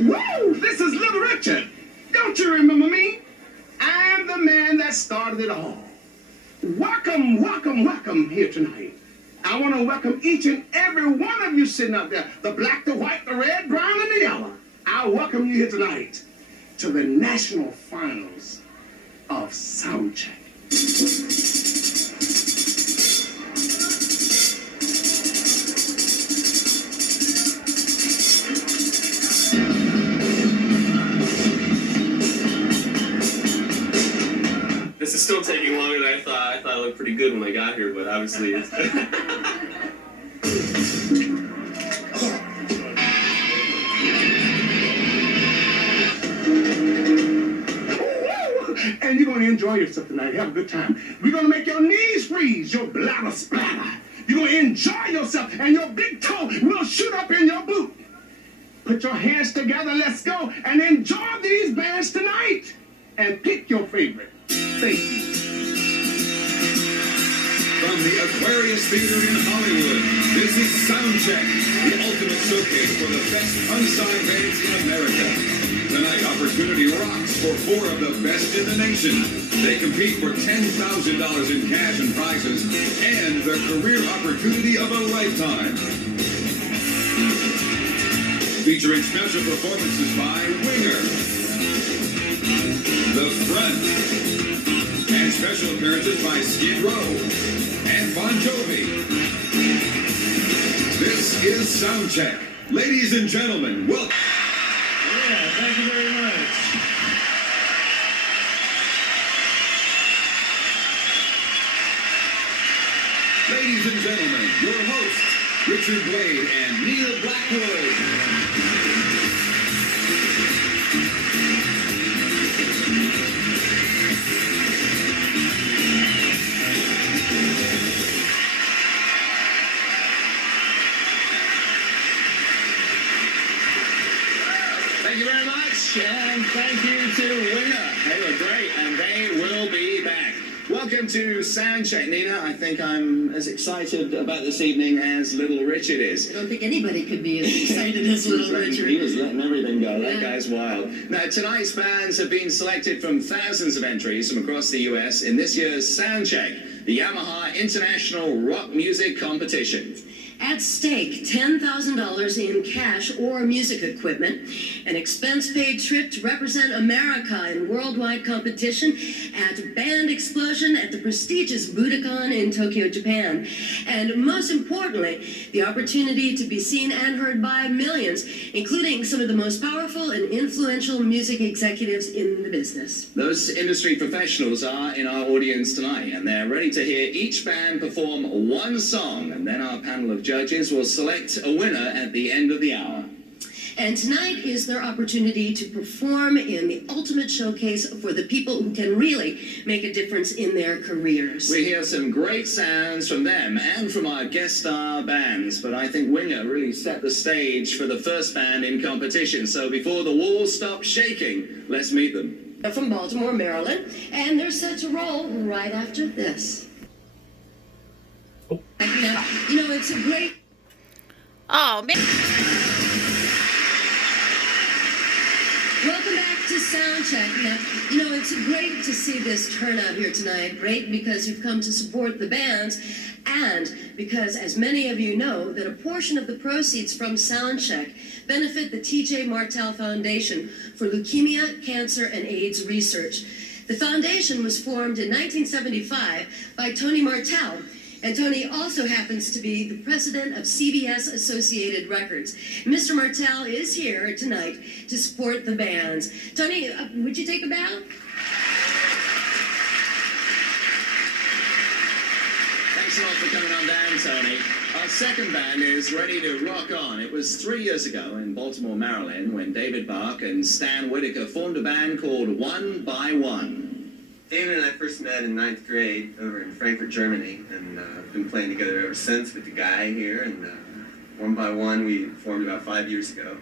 Woo! This is Little Richard. Don't you remember me? I'm the man that started it all. Welcome, welcome, welcome here tonight. I want to welcome each and every one of you sitting out there, the black, the white, the red, brown, and the yellow. I welcome you here tonight to the national finals of Soundcheck. This is still taking longer than I thought. I thought it looked pretty good when I got here, but obviously it's... And you're going to enjoy yourself tonight. Have a good time. We're going to make your knees freeze, your bladder splatter. You're going to enjoy yourself, and your big toe will shoot up in your boot. Put your hands together, let's go, and enjoy these bands tonight. And pick your favorite. Thank you. From the Aquarius Theater in Hollywood, this is Soundcheck, the ultimate showcase for the best unsigned bands in America. Tonight, opportunity rocks for 4 of the best in the nation. They compete for $10,000 in cash and prizes and the career opportunity of a lifetime. Featuring special performances by Winger, The Front, and special appearances by Skid Row and Bon Jovi. This is Soundcheck. Ladies and gentlemen, welcome. Yeah, thank you very much. Ladies and gentlemen, your hosts, Richard Blade and Neil Blackwood. Thank you very much, and thank you to Winger. They look great, and they will be back. Welcome to Soundcheck, Nina. I think I'm as excited about this evening as Little Richard is. I don't think anybody could be as excited as Little Richard. He was letting everything go. Yeah. That guy's wild. Now, tonight's bands have been selected from thousands of entries from across the US in this year's Soundcheck, the Yamaha International Rock Music Competition. At stake, $10,000 in cash or music equipment, an expense-paid trip to represent America in worldwide competition at Band Explosion at the prestigious Budokan in Tokyo, Japan. And most importantly, the opportunity to be seen and heard by millions, including some of the most powerful and influential music executives in the business. Those industry professionals are in our audience tonight, and they're ready to hear each band perform one song, and then our panel of judges will select a winner at the end of the hour. And tonight is their opportunity to perform in the ultimate showcase for the people who can really make a difference in their careers. We hear some great sounds from them and from our guest star bands, but I think Winger really set the stage for the first band in competition. So before the walls stop shaking, let's meet them. They're from Baltimore, Maryland, and they're set to roll right after this. Now, you know, it's a great... Oh, man. Welcome back to Soundcheck. Now, you know, it's great to see this turnout here tonight. Great because you've come to support the bands, and because, as many of you know, that a portion of the proceeds from Soundcheck benefit the T.J. Martell Foundation for Leukemia, Cancer, and AIDS Research. The foundation was formed in 1975 by Tony Martell, and Tony also happens to be the president of CBS Associated Records. Mr. Martell is here tonight to support the bands. Tony, would you take a bow? Thanks a lot for coming on down, Tony. Our second band is ready to rock on. It was 3 years ago in Baltimore, Maryland, when David Bach and Stan Whitaker formed a band called One by One. David and I first met in 9th grade over in Frankfurt, Germany, and been playing together ever since with the guy here. And One by One we formed about 5 years ago.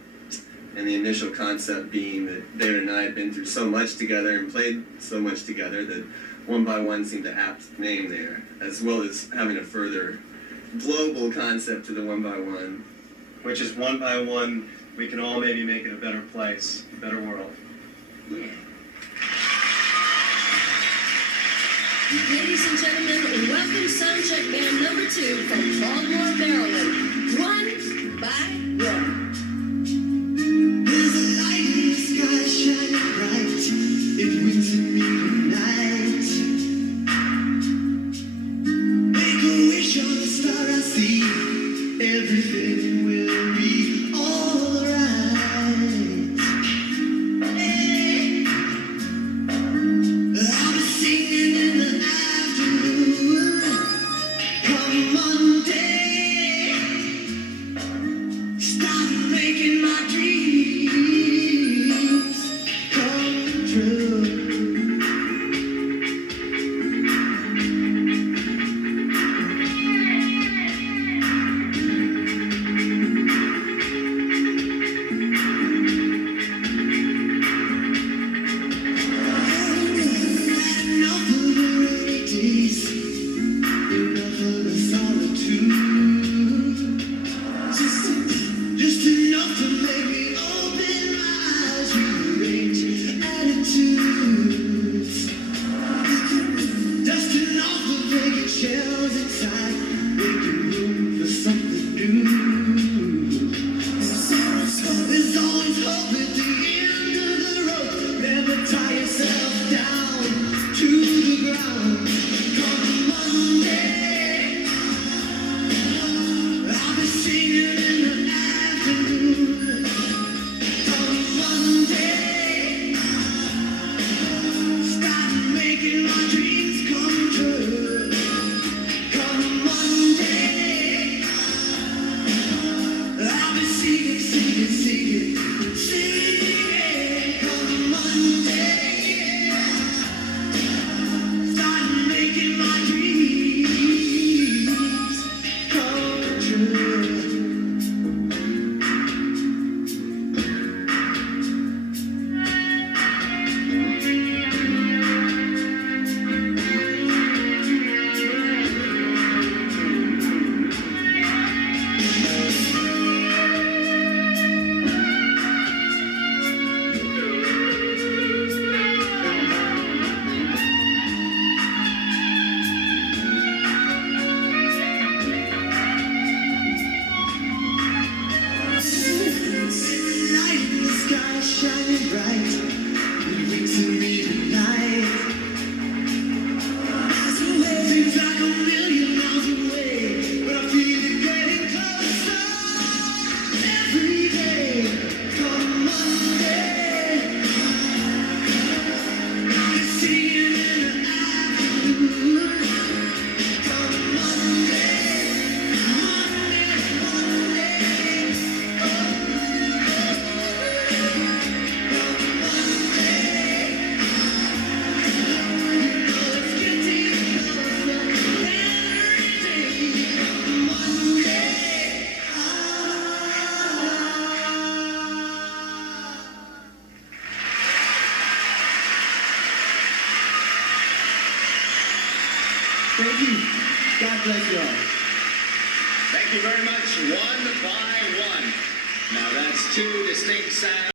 And the initial concept being that David and I had been through so much together and played so much together that One by One seemed to apt name there, as well as having a further global concept to the One by One, which is one by one we can all maybe make it a better place, a better world. Yeah. Ladies and gentlemen, welcome Soundcheck Band number 2 from Baltimore, Maryland. One by one. There's a light in the sky shining bright. It winds in me tonight. Make a wish on the star I see. Everything will be alright. Hey. I'll be singing in the afternoon. Come Monday. Stop making my dreams come true. Enough of the rainy days, enough of the solitude. Just enough to make me open my eyes, rearrange attitudes. Just enough of vacant shells inside, making room for something new. There's always hope at the end of the road. Never tie yourself down to the ground. Come Monday, I'll be singing in the afternoon. Come Monday, stop making my dreams come true. Come Monday, I'll be singing, singing, singing, singing. Come Monday, start making my dreams come true. Light in the sky shining bright. It winks at me tonight. Seems like a million miles away, but I feel it getting closer every day. Come Monday, I'll be singing in the afternoon. Come Monday, Monday, Monday. Thank you. God bless you all. Thank you very much. One by one. Now that's two distinct sounds.